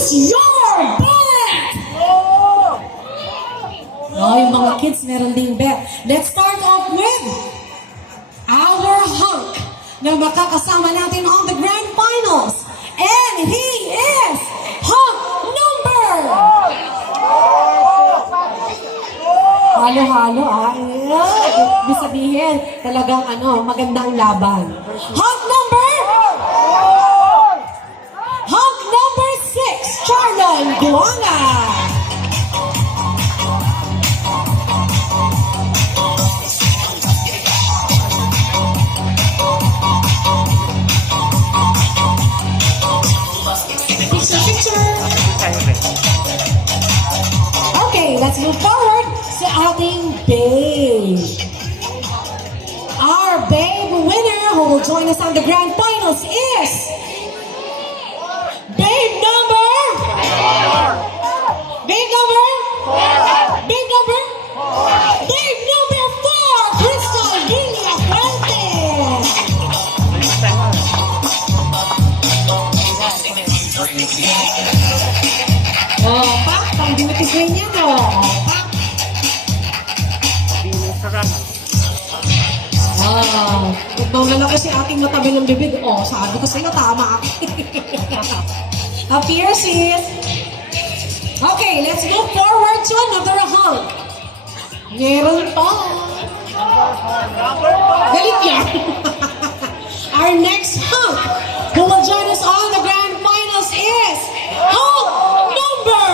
Who's your bet? Oh, yung mga kids meron ding bet. Let's start off with our hunk na makakasama natin on the grand finals. And he is hunk number... Halo-halo ibig sabihin, talagang magandang laban. Hunk number 6, Charlon Guanga. Okay, let's move forward sa ating babe. Our babe winner who will join us on the grand finals is babe number 4, Crystal Villafuerte. Oh, pak, pang dinitigay niya, no? Pak. Nagmamala kasi ating matabi ng bibig. Oh, sabi ko sa'yo, tama ako. Appears it. Okay, let's move forward to another hunk. Meron pa. Galit yan. Our next hunk who will join us on the grand finals is hunk number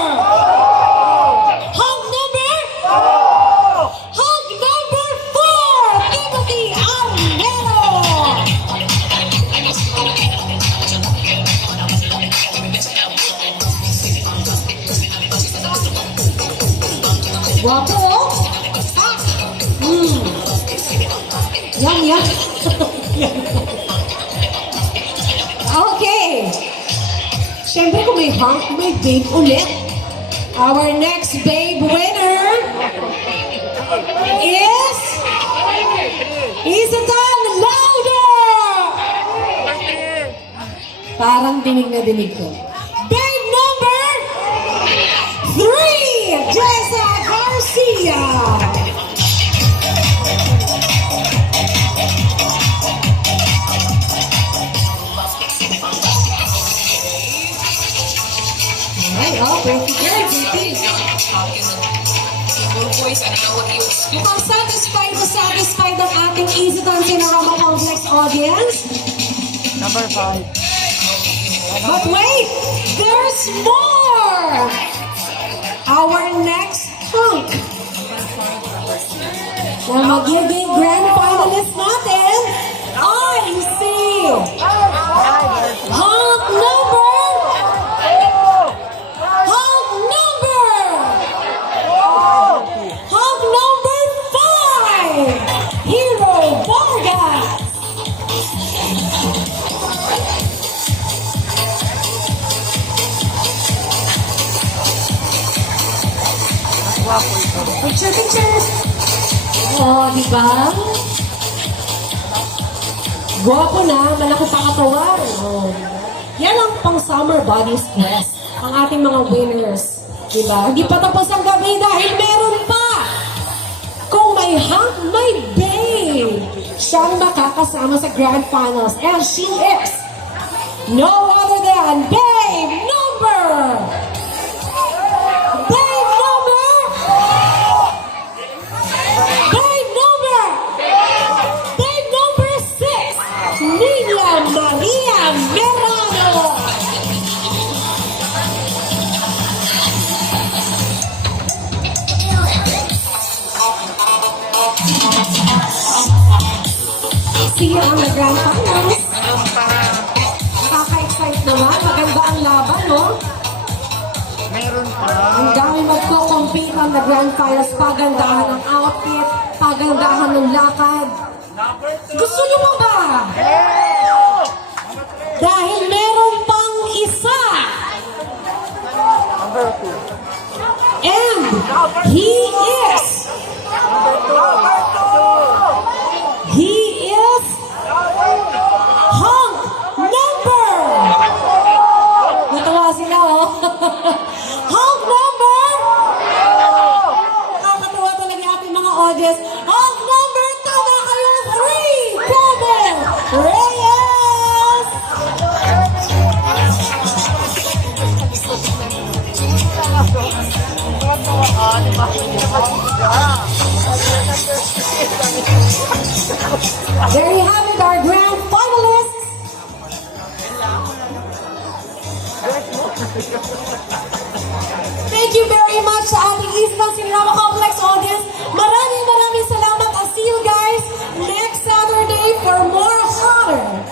4, Timothy Armero. Guwapo, oh. Yan. Okay. Siyempre kung may hunk, may babe ulit. Our next babe winner is Isatan Louder! Parang dinig na dinig ko. Babe number 3, Jessa Garcia! Mukhang satisfied ang ating Isatan Cinerama Complex audience. Number 5. But wait, there's more! Our next hunk na magiging grand finalist natin ay si hunk number 5, Hero Vargas. Picture. Oh, di ba? Guwapo na, malaki pa katawan. Oh. Yan ang pang summer body stress. Ang ating mga winners. Di ba? Hindi pa tapos ang gabi dahil meron pa. Kung may hunk, may babe. Siyang makakasama sa grand finals. And she is no other than babe number 6, Nina Maria Merano. Siya ang grand finals. Nakaka-excite naman. Maganda ang laban, no? Meron pa. Ang dami magko-compete ang grand finals. Pagandahan ng outfit, pagandahan ng lakad. Gusto nyo pa ba? Dahil meron pang isa. Number 2. And he is hunk number. Natuwa sila, oh. There you have it, our grand finalists. Thank you very much sa ating East ng Sinirama Complex audience.